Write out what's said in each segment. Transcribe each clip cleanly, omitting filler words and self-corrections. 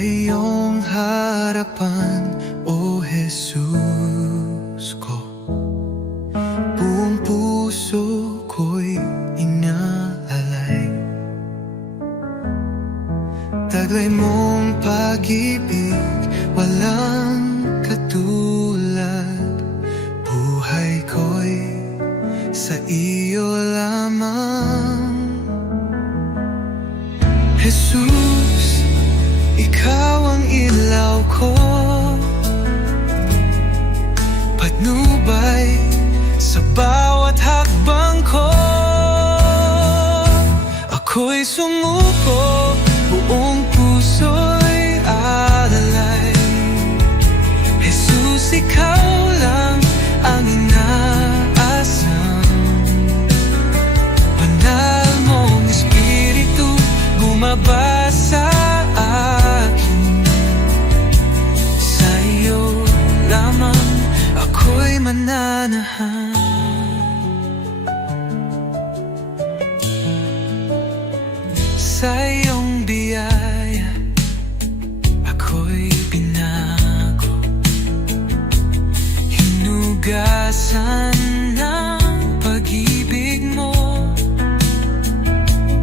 iyong harapan, O Jesus ko. Buong puso ko'y inaalay, taglay mong pag-ibig, walang katulad. Buhay ko'y sa iyo lamang. Jesus, ikaw ang ilaw ko, patnubay sa bawat hakbang ko. Ako'y sumuko, buong puso'y alalay. Jesus, ikaw lang ang inaasam. Banal mong Espiritu bumaba sa akin. Sa iyo lamang ako'y mananahan. Sa iyong biyaya ako'y binago, hinugasan ng pag-ibig mo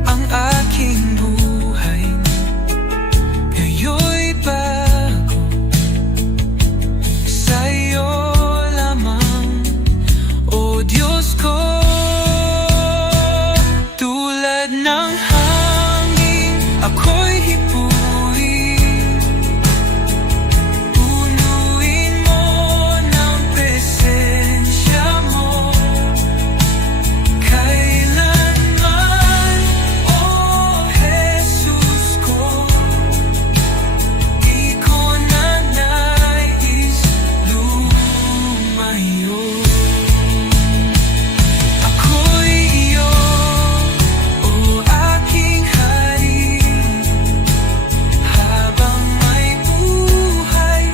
ang aking buhay. Ngayon'y bago, sa iyo lamang, O Diyos ko. Tulad ng hangin ako'y hipuin, punuin mo ng presensya mo kailanman, O Jesus ko. Di ko na nais lumayo. Ako'y iyo, O aking hari, habang may buhay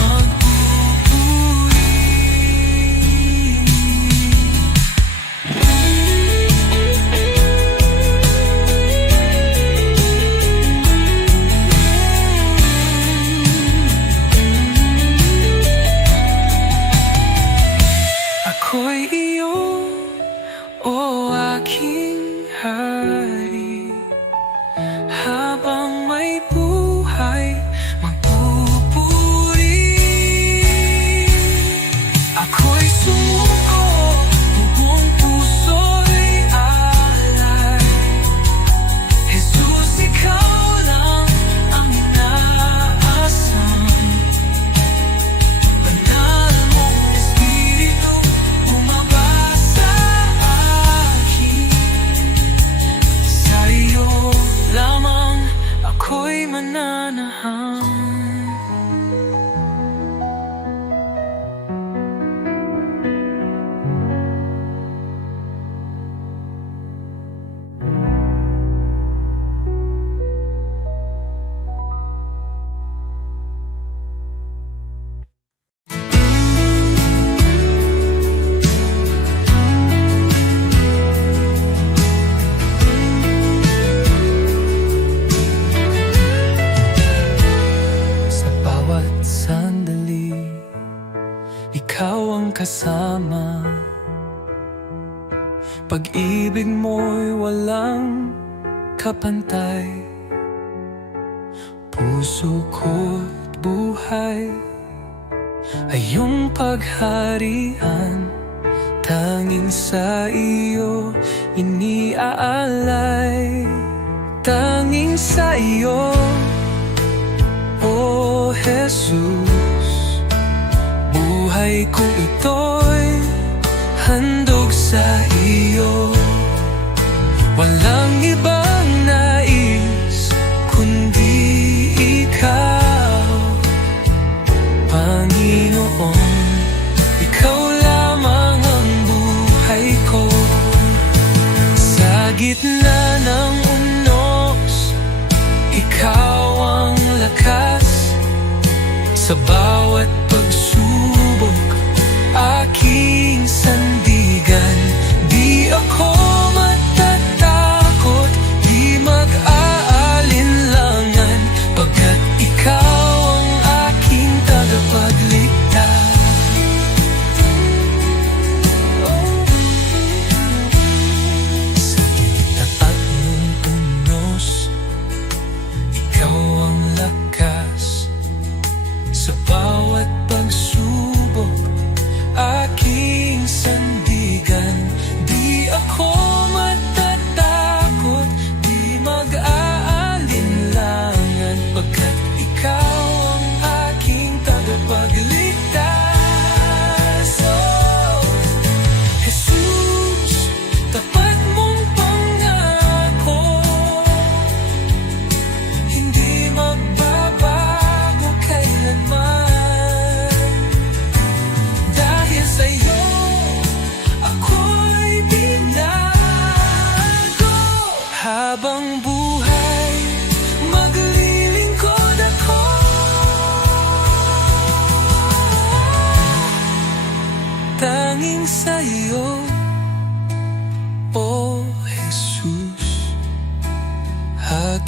magpupuri. Ako'y iyo, O aking hari, habang may buhay magpupuri. Ako'y sumuko, buong puso'y alay. Jesus, ikaw lang ang inaasam. Banal mong Espiritu bumaba sa akin. Sa iyo lamang ako'y mananahan. Sa bawat sandali, ikaw ang kasama. Pag-ibig mo'y walang kapantay. Puso ko't buhay ay iyong pagharian. Tanging sa iyo iniaalay. Tanging sa iyo, O Jesus, buhay ko ito'y handog sa iyo. Walang ibang nais kundi ikaw, Panginoon. Ikaw lamang ang buhay ko. Sa gitna ng unos, ikaw ang lakas. Sa bawat pagsubok, aking sandigan. Di ako matatakot, di mag-aalinlangan, pagkat ikaw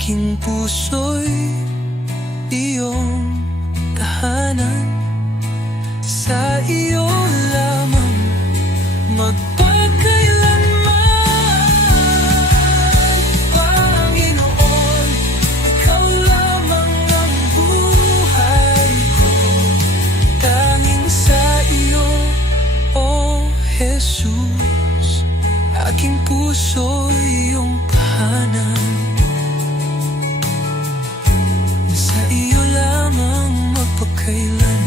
aking puso'y iyong tahanan. Sa iyo lamang magpakailanman, Panginoon. Ikaw lamang ang buhay ko, tanging sa iyo, O Jesus. Aking puso'y iyong tahanan. Sa iyo lamang magpakailanman.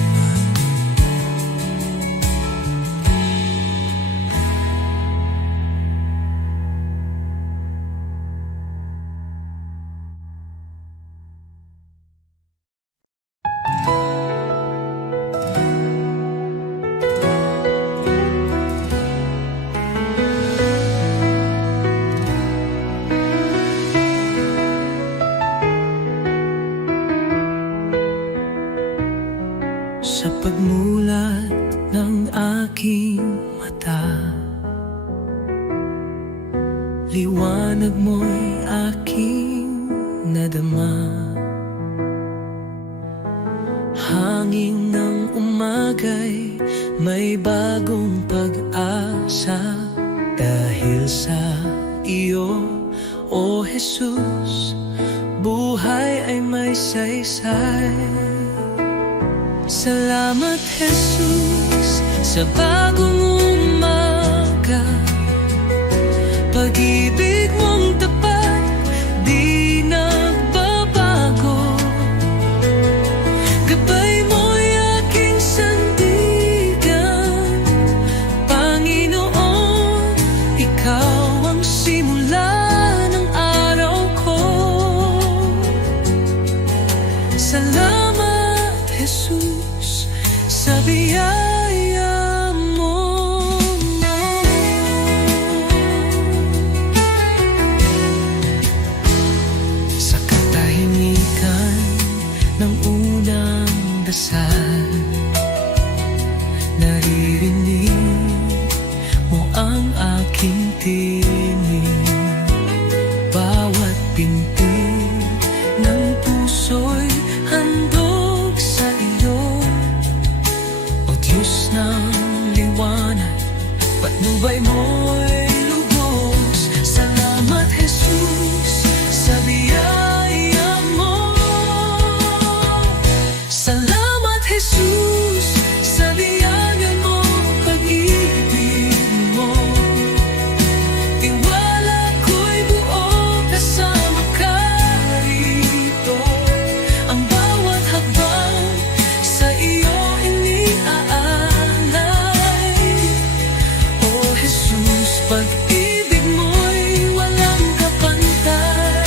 Sa pagmulat ng aking mata, liwanag mo'y aking nadama. Hangin ng umaga'y may bagong pag-asa. Dahil sa iyo, O Jesus, buhay ay may saysay. Salamat, Jesus, sa bagong umaga. Pag-ibig mong tapat, di nagbabago. Gabay mo'y aking sandigan. Panginoon, ikaw ang simula ng araw ko. Salamat, Jesus, sa biyaya mo. Sa katahimikan ng unang dasal, naririnig mo ang aking tinig. Bawat pintig ng puso'y handog sa iyo. O Diyos ng liwanag, patnubay mo'y lubos. Salamat, Jesus, sa biyaya mo. Salamat, Jesus, sa biyaya mo, pag-ibig mo. Tiwala ko'y buo kasama ka rito. Ang bawat hakbang sa iyo iniaalay. O Jesus, pag-ibig mo'y walang kapantay.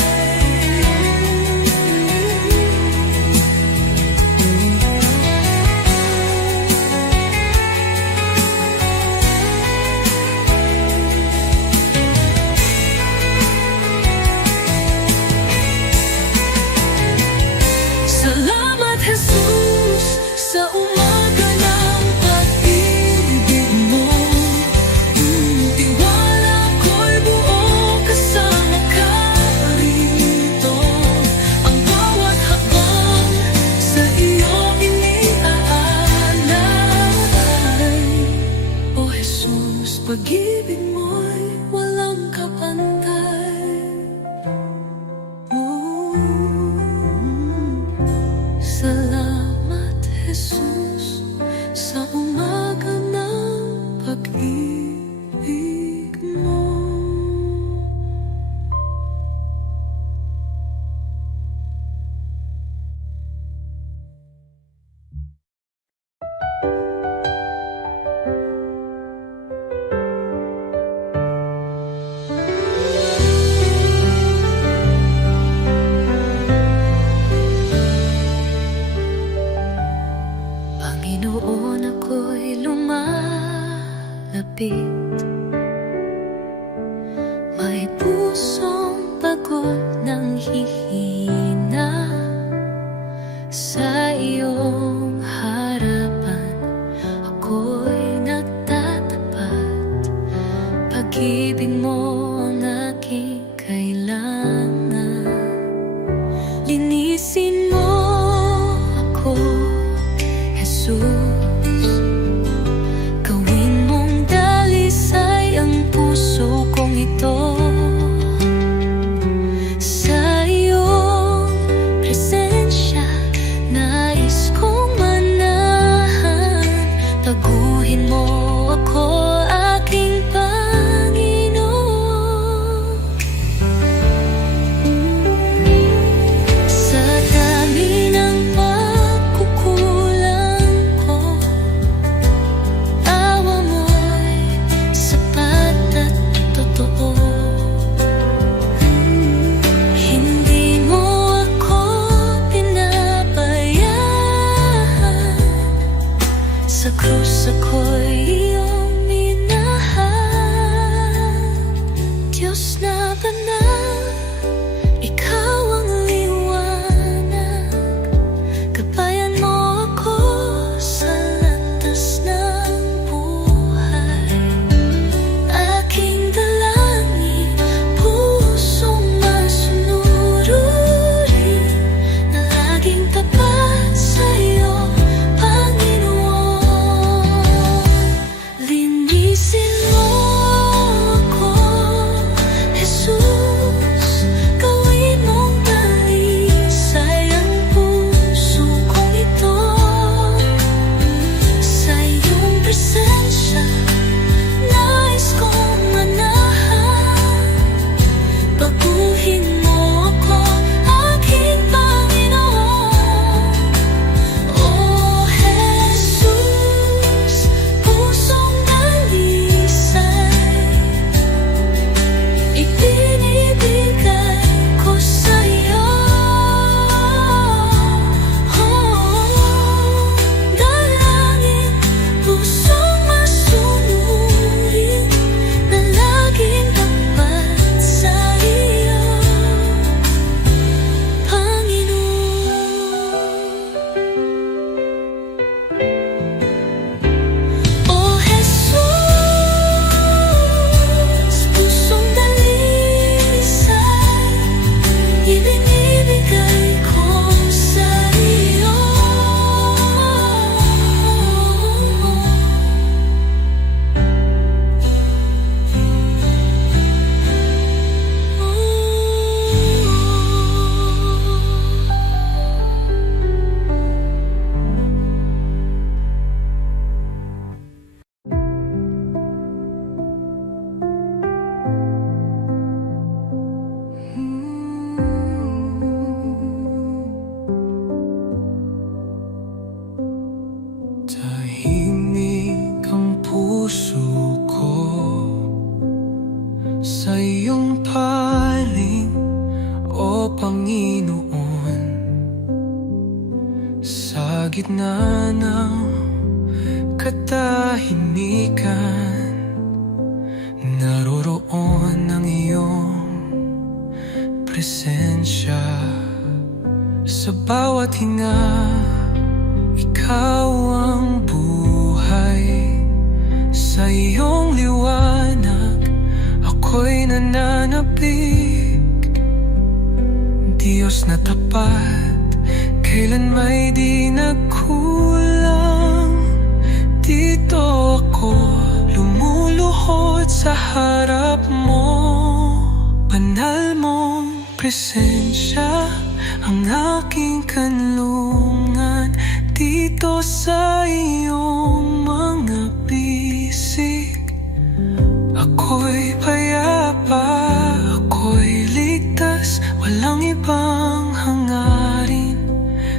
Salamat, Jesus, sa umaga ng pag-ibig mo. Tiwala ko'y buo kasama ka rito. Ang bawat hakbang sa iyo iniaalay. O Jesus, pag-ibig mo'y walang kapantay. Salamat, Jesus, sa umaga ng pag-ibig mo. Panginoon, ako'y lumalapit. May pusong pagod ng hihina. Sa iyong harapan ako'y nagtatapat. Pag-ibig mo ang aking kailangan. krus ako'y iyong minahal. Diyos na banal, ikaw ang liwanag. Gabayan mo ako sa landas ng buhay. Aking dalangin, pusong masunurin, na laging tapat sa'yo, Panginoon. Linisin mo ako, Jesus. Gawin mong dalisay ang puso kong ito. Sa iyong presensya, nais kong manahan. Baguhin mo ako, aking Panginoon. O Jesus, pusong dalisay, ibinibigay ko sa'yo. Dalangin, pusong masunurin, na laging tapat sa iyo, Panginoon. O Jesus, pusong dalisay, ibinibigay ko sa iyo. Tahimik ang puso ko sa iyong paling, o Panginoon. Sa gitna ng katahimikan, naroroon ang iyong presensya. Sa bawat hinga, ikaw ang buhay. Sa iyong liwanag, ako'y nananabik. Diyos na tapat, kailan may di nagkulang. Dito ako lumuluhod sa harap mo. Banal mong presensya ang aking kanlungan. Dito sa iyong mga bisig, ako'y payapa, ako'y ligtas. Walang ibang hangarin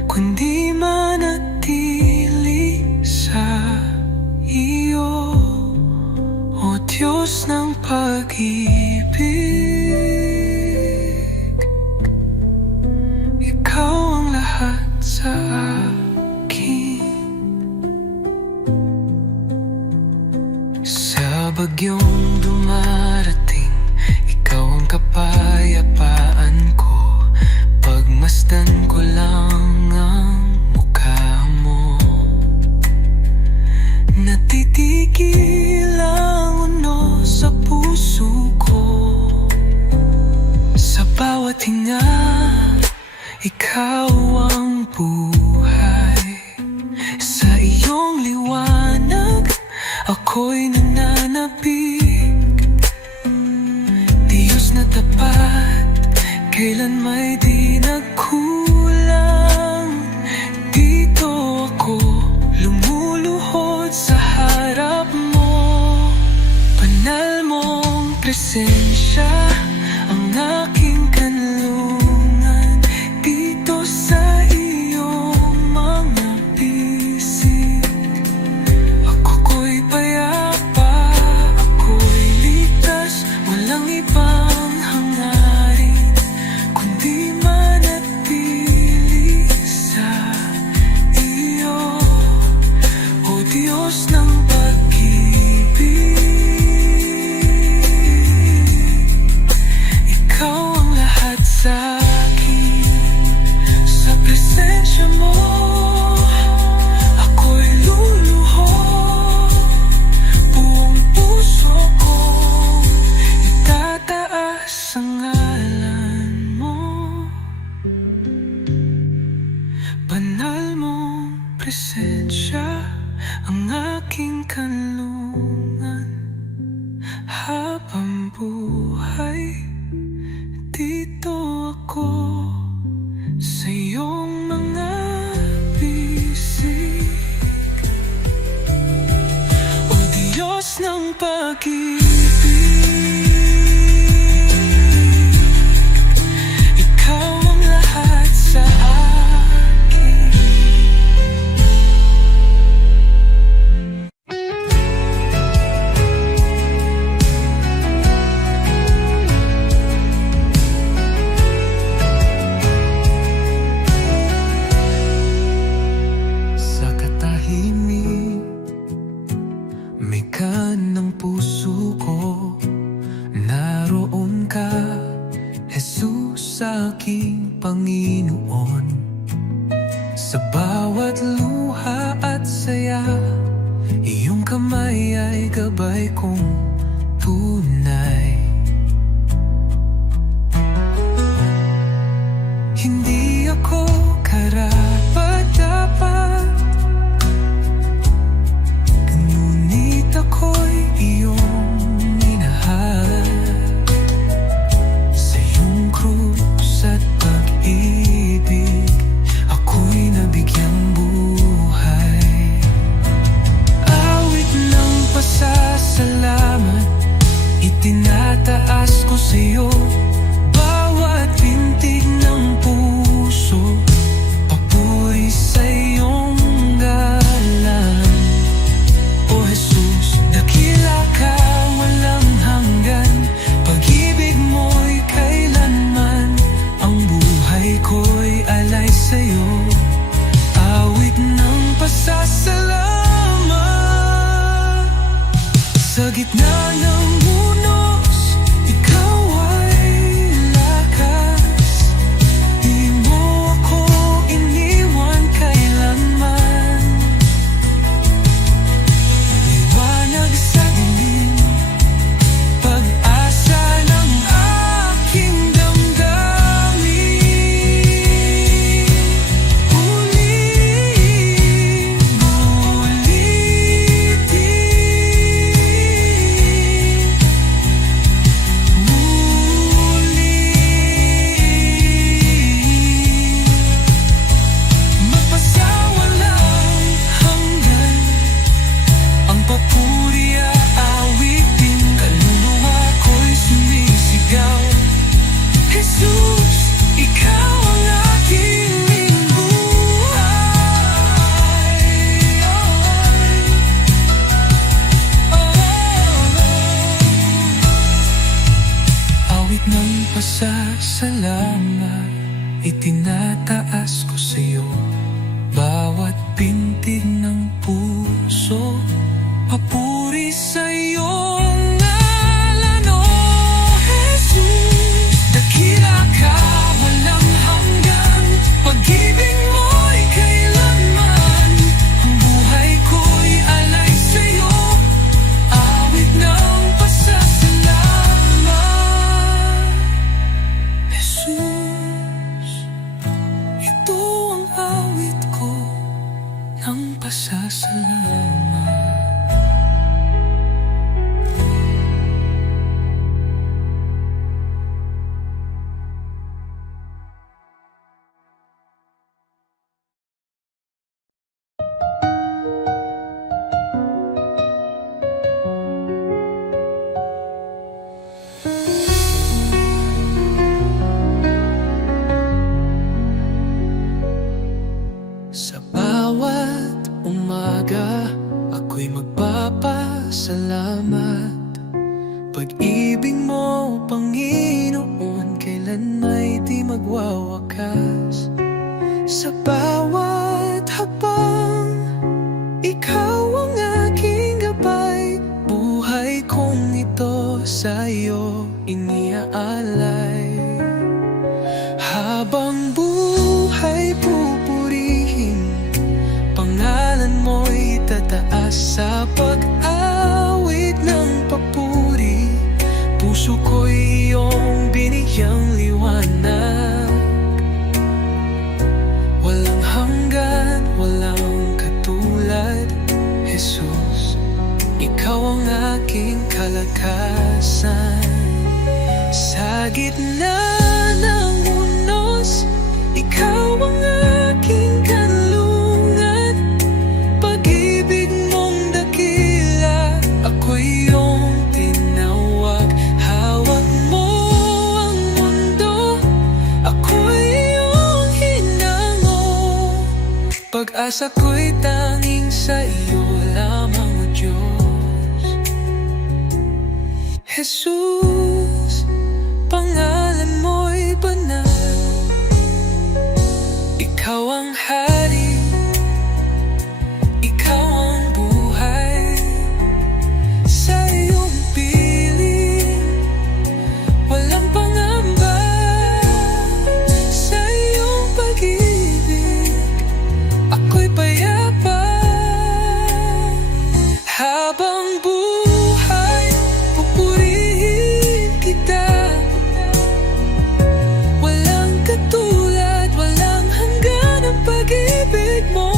kundi manatili sa iyo, o Diyos ng pag-ibig. Ikaw ang lahat sa akin. Sa bagyong dumarating, ikaw ang kapayapaan ko. Pagmasdan ko lang ang mukha mo, natitigil ang unos sa puso ko. Sa bawat hinga, ikaw ang buhay. Sa iyong liwanag, ako'y nananabik. Diyos na tapat, kailan may di nagkulang. Dito ako lumuluhod sa harap mo. Banal mong presensya ang aking kanlungan. Dito sa iyong mga bisig, ako'y payapa, ako'y ligtas. Walang ibang hangarin kundi manatili sa iyo, o Diyos presensya ang aking kanlungan. Habang buhay, dito ako sa iyong mga bisig. O Diyos ng pag-ibig, Ikaw ang lahat sa akin. Sa katahimik, may kanang puso ko. Naroon ka, Jesus, aking Panginoon. Sa bawat luha at saya, iyong kamay ay gabay kong tunay. Hindi ako karapat-dapat, ngunit ako'y iyong minahal. Sa iyong krus at pag-ibig, ako'y nabigyang buhay. Awit ng pasasalamat, itinataas ko sa iyo. Bawat pintig ng puso, papuri sa iyong galang. O Jesus, dakila ka, walang hanggan. Pag-ibig mo'y kailanman, ang buhay ko'y alay sa'yo. Awit ng pasasalamat, sa gitna ng unos, ikaw ay lakas. Di mo ako iniwan kailanman. Liwanag sa dilim, pag-asa ng aking damdamin. Magpasawalang hanggan, ang papuri aawitin. Kaluluwa ko'y sumisigaw. Jesus, ikaw ang aking buhay. Awit ng pasasalamat, itinataas ko sa iyo. Bawat pintig ng puso, papuri sa iyong ngalan. O Jesus, dakila ka, walang hanggan. Pag-ibig mo'y kailanman, ang buhay ko'y alay sa iyo. Awit ng pasasalamat, Jesus, ito ang awit ko ng pasasalamat. Sa bawat umaga, ako'y magpapasalamat. Pag-ibig mo, Panginoon, kailan may di magwawakas. Sa bawat hakbang, ikaw ang aking gabay. Buhay kong ito sa iyo iniaalay. Habang buhay pupurihin, pangalan mo'y tataas. Sa pag-awit ng papuri, puso ko'y iyong binigyang liwanag. Walang hanggan, walang kalakasan. Sa gitna ng unos, ikaw ang aking kanlungan. Pag-ibig mong dakila, ako'y iyong tinawag. Hawak mo ang mundo, ako'y iyong hinango. Pag-asa ko'y tanging sa iyo lamang, O Diyos. Jesus, pangalan mo'y banal. Ikaw ang hari, ikaw ang buhay. Sa iyong piling, walang pangamba. Sa iyong pag-ibig, ako'y payapa. Habang buhay, pupurihin kita. Walang katulad, walang hanggan ang pag-ibig mo.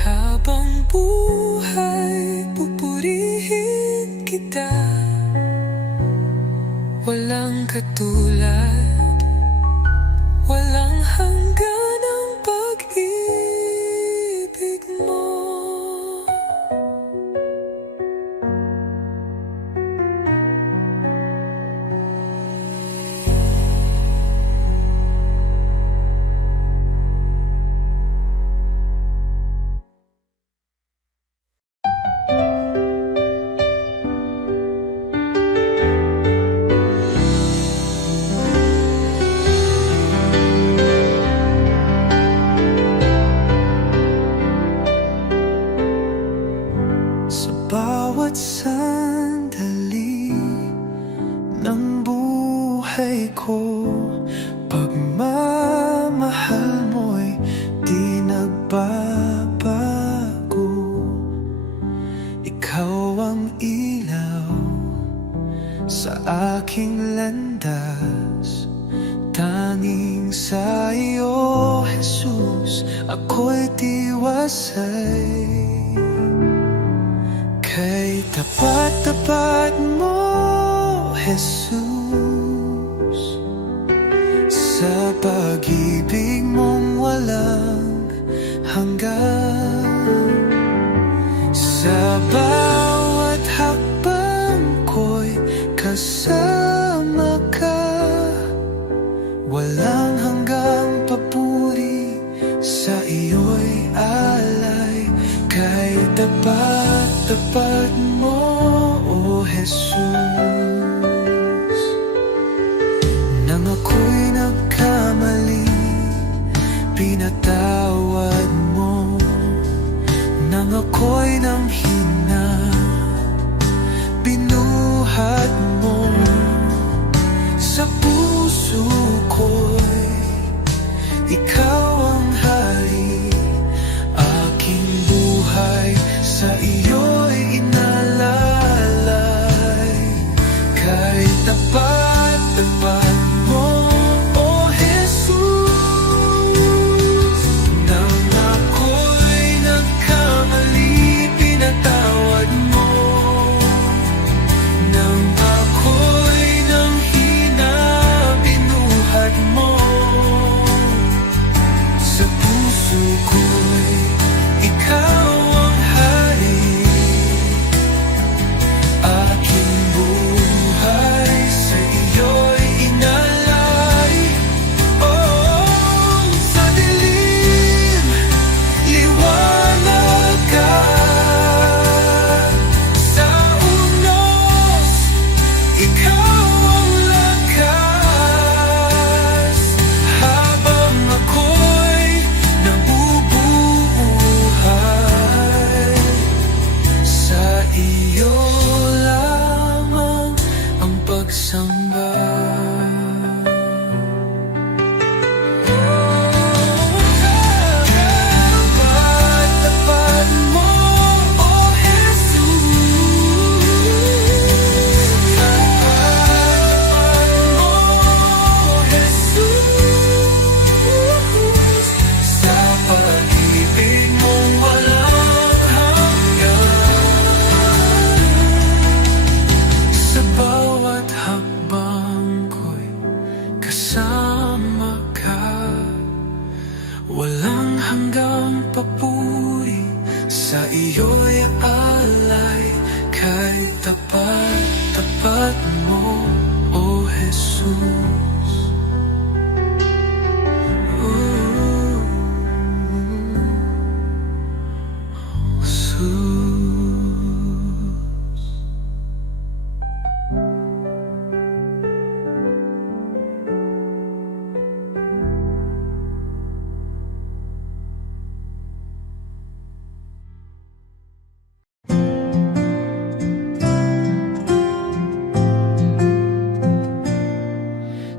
Habang buhay, pupurihin kita. Walang katulad, walang hanggan ang pag-ibig mo. Sa bawat sandali ng buhay ko, pagmamahal mo'y di nagbabago. Ikaw ang ilaw sa aking landas. Tanging sa iyo, Jesus, ako'y tiwasay. Kay tapat-tapat mo, Jesus, sa pag-ibig mong walang hanggan. Sa bawat hakbang ko'y kasama ka. Walang hanggang papuri, sa iyo'y alay. Kay tapat-tapat mo, O Jesus. Nang ako'y nagkamali, pinatawad mo. Nang ako'y nanghina, binuhat mo. Sa puso ko'y ikaw ang hari. Aking buhay sa iyo'y inalalay. Kay tapat-tapat mo, O Jesus. Nang ako'y nagkamali, pinatawad mo. Nang ako'y nanghina, binuhat mo. kasama ka. Walang hanggang papuri, sa iyo'y alay. Kay tapat-tapat mo, O Jesus.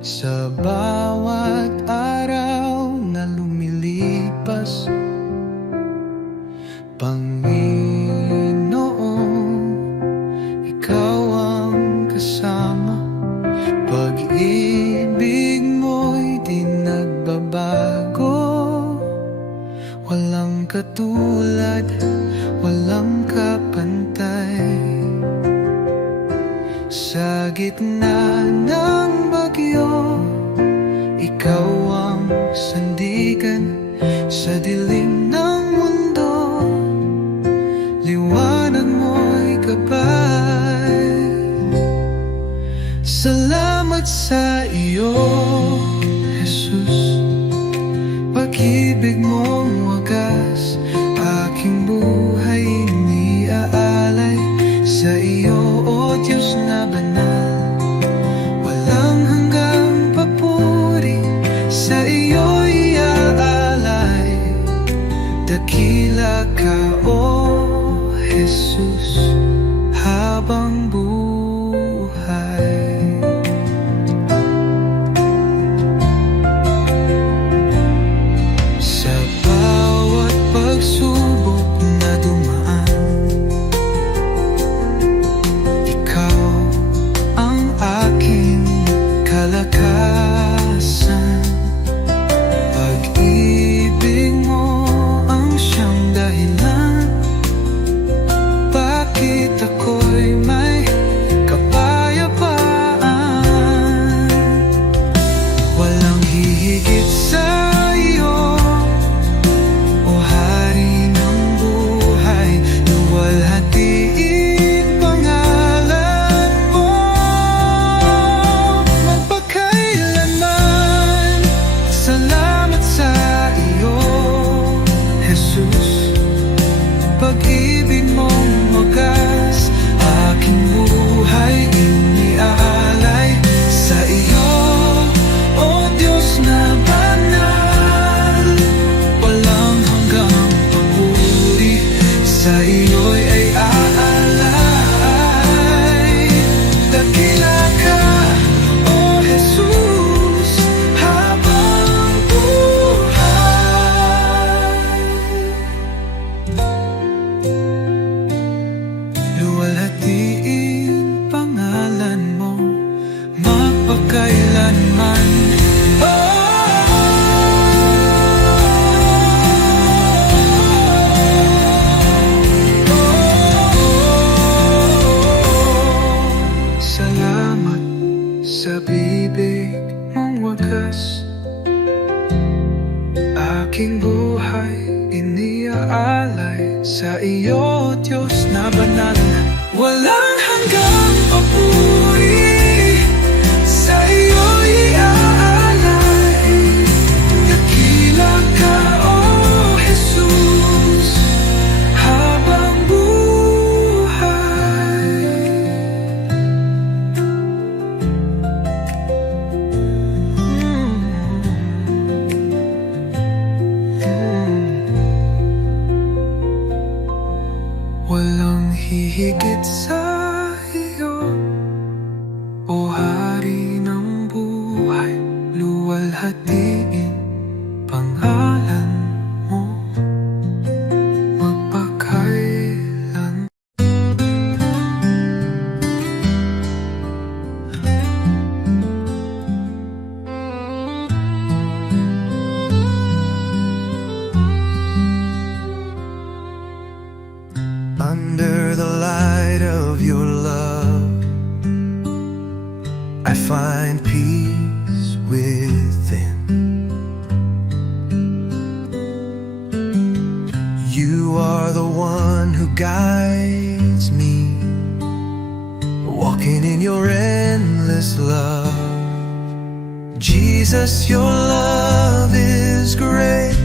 Sa bawat araw na lumilipas, Panginoon, Ikaw ang kasama. Pag-ibig mo'y di nagbabago, walang katulad, walang kapantay. Sa gitna ng bagyo, ikaw ang sandigan. Sa dilim ng mundo, liwanag mo'y gabay. Salamat sa iyo, Jesus. Pag-ibig mong wagas, aking buhay iniaalay. Sa iyo, O Diyos na banal, walang hanggang papuri, sa iyo'y iaalay. Dakila ka, O Jesus, habang buhay. Sa bawat pagsubok na dumaan, ikaw ang aking kalakasan. Pag-ibig mo ang siyang dahilan, bakit ako'y may kapayapaan. Walang hihigit sa iyo, O Hari ng buhay. Luwalhatiin pangalan mo magpakailanman. Salamat sa iyo, Jesus. Pag-ibig mong wagas, aking buhay iniaalay. Sa iyo, O Diyos na banal, walang hanggang papuri, sa iyo'y ay aalay. Dakila ka, O Jesus, habang buhay. Luwalhatiin pangalan mo magpakailanman. Salamat sa bibig mong wagas, aking buhay iniaalay. Sa iyo, Diyos na banal, walang hanggang papuri, sa iyo'y iaalay. Dakila ka, O Jesus, habang buhay. Walang hihigit sa iyo, O Hari ng buhay. Luwalhatiin pangalan mo magpakailan. Under the light of your love, I find peace with Jesus, your love is great,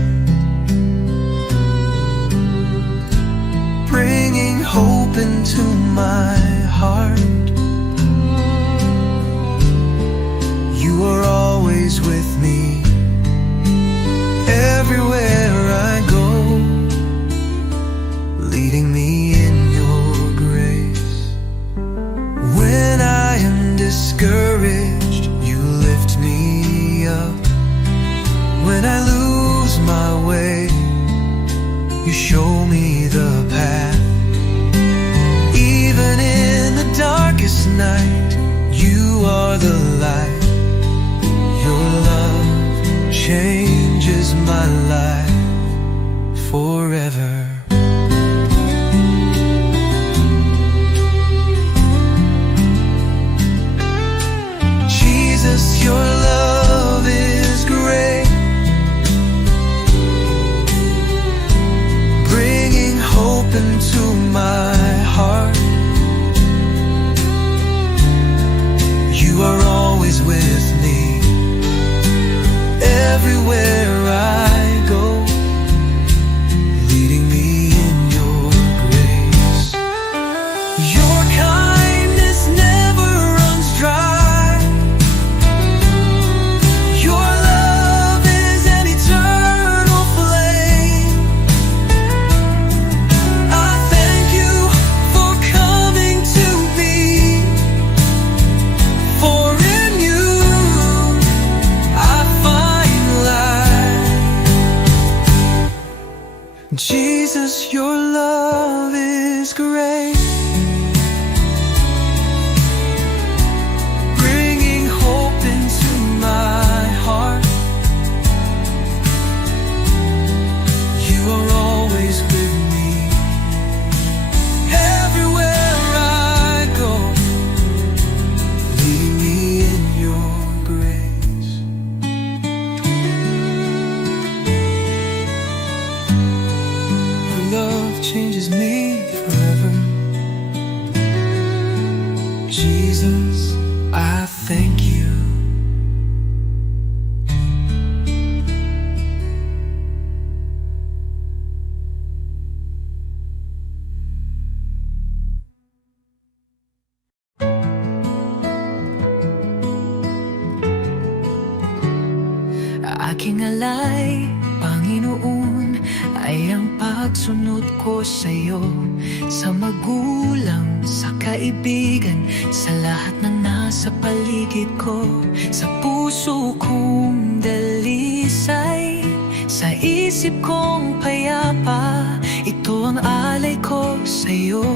bringing hope into my heart. You are always with me, everywhere I go, leading me in your grace. When I am discouraged, you lift me up. When I lose my way, you show me the path. Even in the darkest night, you are the light. Your love changes my life forever. Jesus, your love is great, bringing hope into my heart. You are always with me, everywhere I go, leading me in your grace. Your kindness never runs dry. Your love is an eternal flame. I thank you for coming to me, for in you I find life. Jesus, your love is great, bringing hope into my heart. You are always with me, everywhere I go, leading me in your grace. Your love changes me forever. Jesus, I thank you. Aking alay, Panginoon, ay ang pagsunod ko sa'yo. Sa magulang, sa kaibigan, sa lahat ng nasa paligid ko. Sa puso kong dalisay, sa isip kong payapa, ito ang alay ko sa'yo,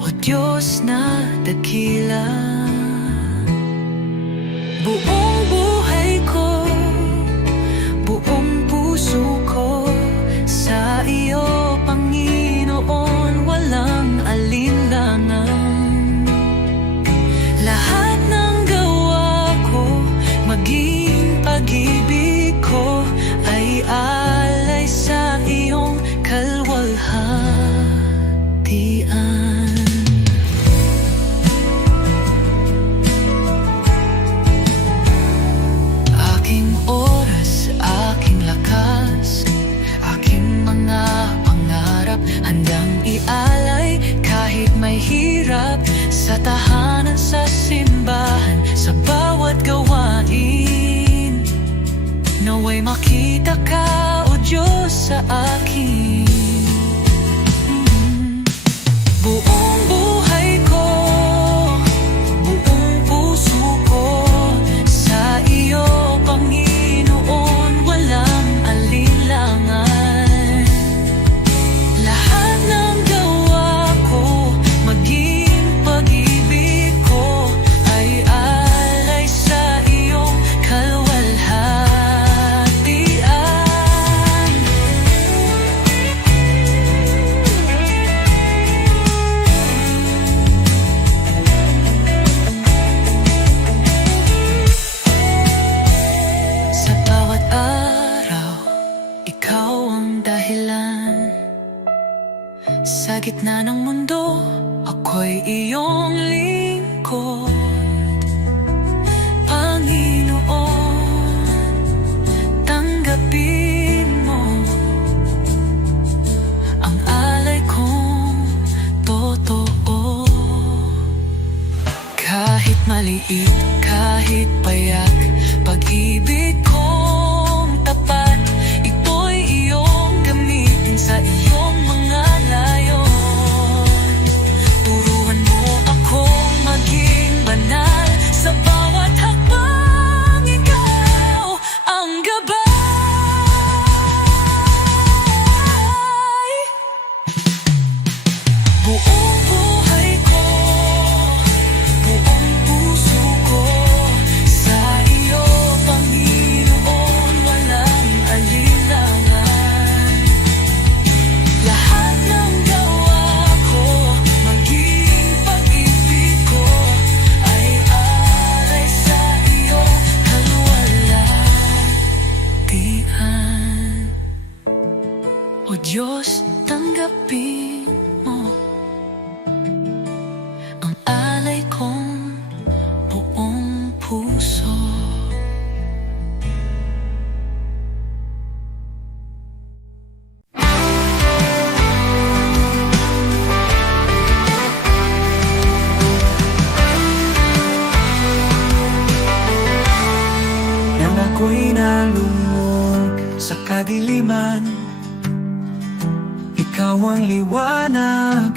O Diyos na dakila. Buong buhay ko, buong puso ko, sa iyo, Panginoon, walang alinlangan. Lahat ng gawa ko, maging pag-ibig ko, ay alay sa iyong kalwalhatian. Aking oras, aking lakas, aking mga pangarap, handang ialay kahit may hirap. Sa tahanan, sa simbahan, sa bawat gawain, naway makita ka, O Diyos, sa akin. Buong buhay ko, buong puso ko, sa iyo, Panginoon, walang alinlangan. Lahat ng gawa ko, maging pag-ibig ko, ay alay sa iyong kalwalhatian. Sa bawat araw, ikaw ang dahilan. Sa gitna ng mundo, ako'y iyong lingkod, Panginoon. Diyos, tanggapin mo ang alay kong buong puso. Nang ako'y nalungkot sa kadiliman, ikaw ang liwanag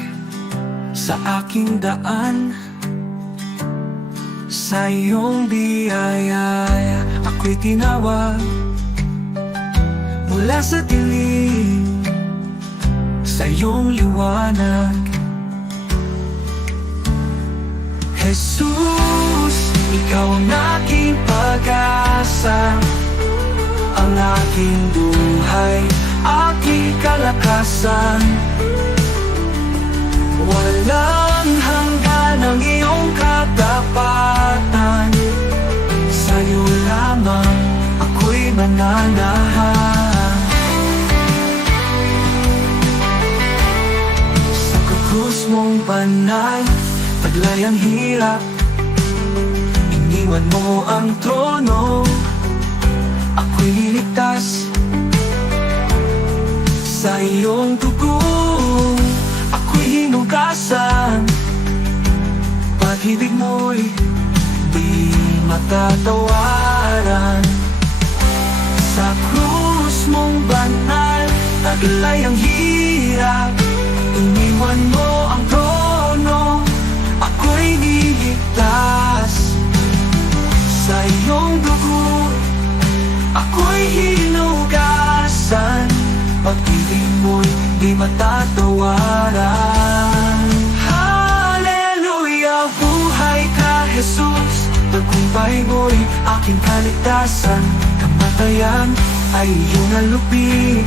sa aking daan. Sa iyong biyaya ako'y tinawag mula sa dilim, sa iyong liwanag. Jesus, ikaw ang aking pag-asa, ang aking buhay, aking kalakasan. Walang hanggan ang iyong katapatan, sa'yo lamang ako'y mananahan. Sa krus mong banal, taglay ang hirap, iniwan mo ang trono, ako'y niligtas. Sa iyong dugo, ako'y hinugasan. Pag-ibig mo'y di matatawaran. Sa krus mong banal, taglay ang hirap, iniwan mo ang trono, ako'y niligtas. Sa iyong dugo, ako'y hinugasan. Pag-ibig mo'y di matatawaran. Hallelujah, buhay ka, Jesus. Tagumpay mo'y aking kaligtasan. Kamatayan ay iyong nalupi,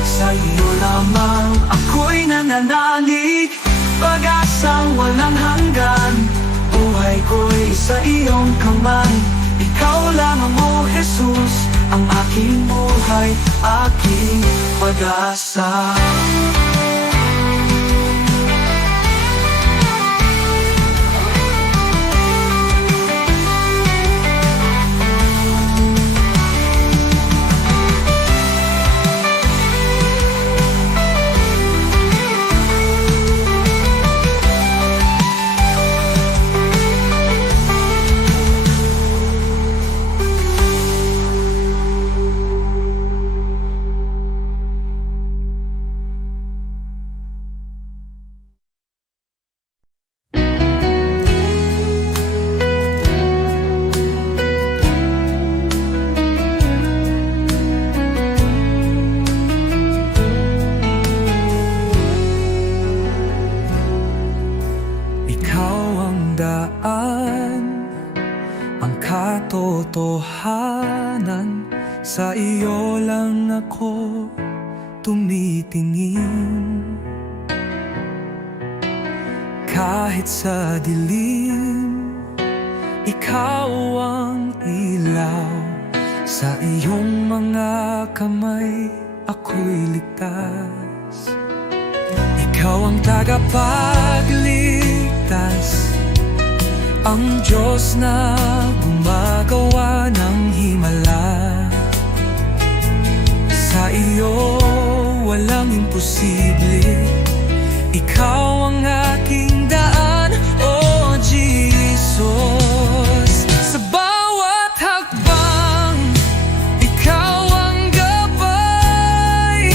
sa iyo lamang ako'y nananalig. Pag-asang walang hanggan, buhay ko'y sa iyong kamay. Ikaw lamang, O Jesus, ang aking buhay, aking pag-asa. Katotohanan, sa iyo lang ako tumitingin. Kahit sa dilim, ikaw ang ilaw. Sa iyong mga kamay, ako'y ligtas. Ikaw ang tagapagligtas, ang Diyos na gumagawa ng himala. Sa iyo walang imposible, ikaw ang aking daan, O Jesus. Sa bawat hakbang, ikaw ang gabay,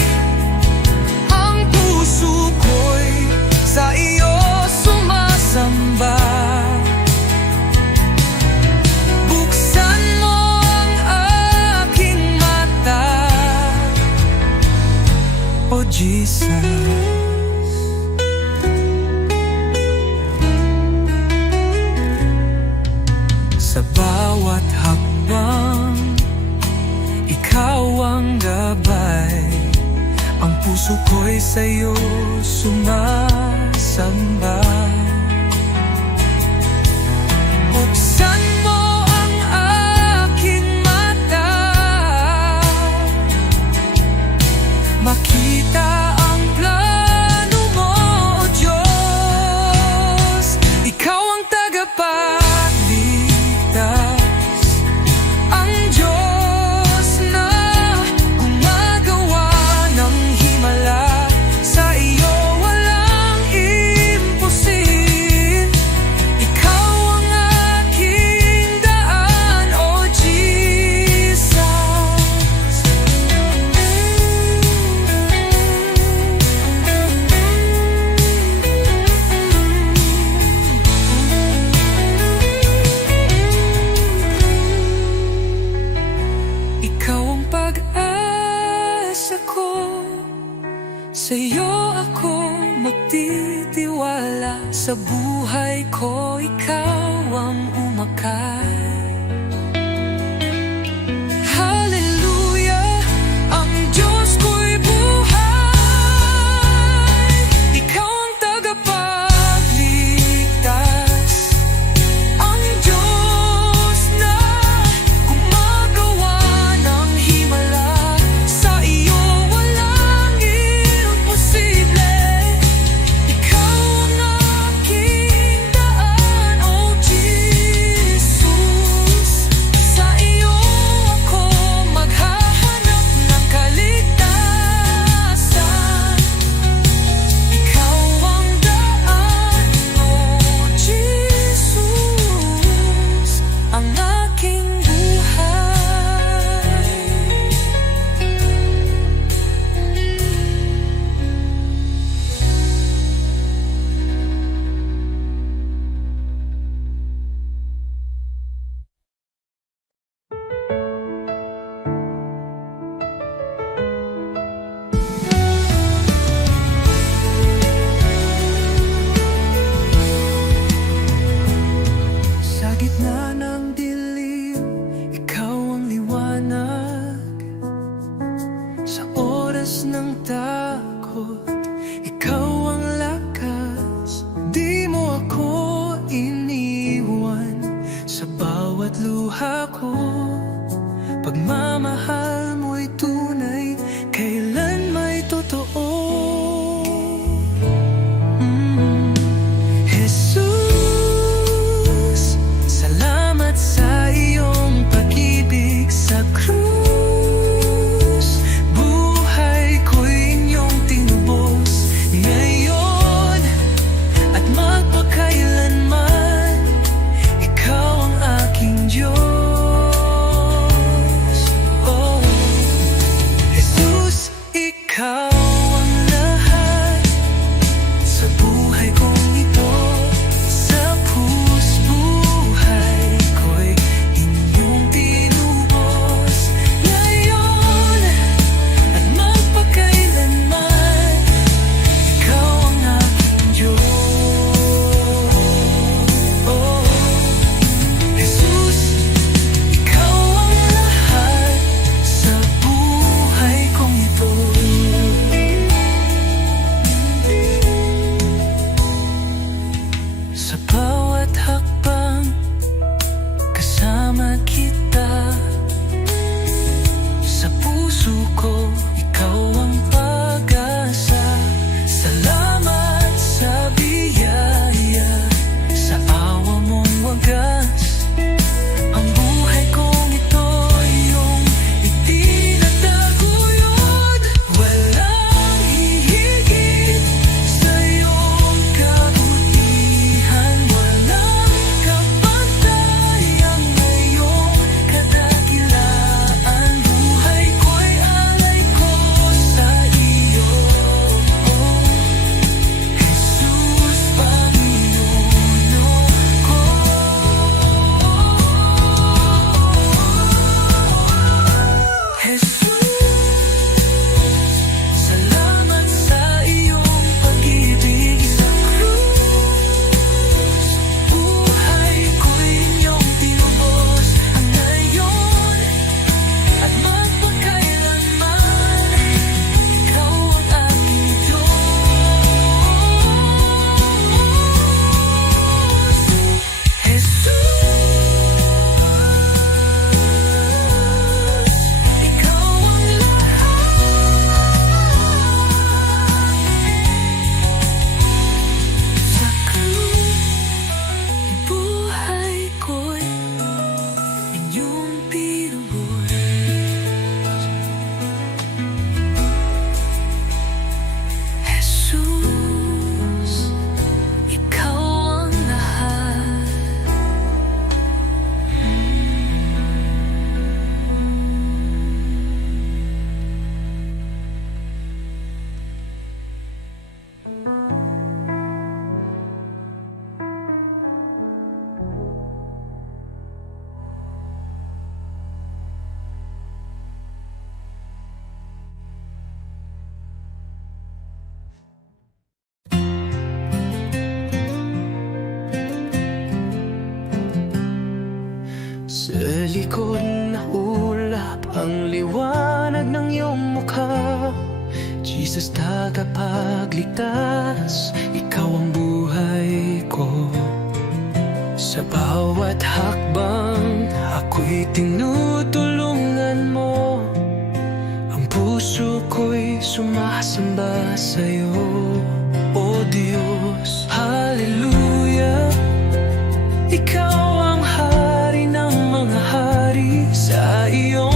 ang puso ko'y sa iyo sumasamba. Oh Jesus, sa bawat hakbang, ikaw ang gabay, ang puso ko'y sa'yo sumasamba. Buksan mo ang aking mata, makita Ikaw ang pag-asa ko, sa'yo ako magtitiwala. Sa buhay ko, ikaw ang umakay. Hallelujah, ang Diyos ko'y buhay. Ikaw ang tagapagligtas, ang Diyos na gumagawa ng himala. Sa iyo walang imposible. Ikaw ang aking daan, oh Jesus. Sa iyo ako maghahanap ng kaligtasan. Ikaw ang daan, oh Jesus, ang aking buhay. Sa gitna ng dilim, ikaw ang liwanag. Sa oras ng takot, ikaw ang lakas. Di mo ako iniwan sa bawat luha ko. Pagmamahal mo'y tunay, kailan may totoo. Jesus, salamat sa iyong pag-ibig sa krus. Buhay ko'y inyong tinubos ngayon at magpakailanman. Ikaw ang aking Diyos. likod na ulap ang liwanag ng iyong mukha. Jesus, tagapagligtas, ikaw ang buhay ko. Sa bawat hakbang, ako'y tinutulungan mo. Ang puso ko'y sumasamba sa'yo, O Diyos. Hallelujah, ikaw ang hari ng mga hari. Sa iyong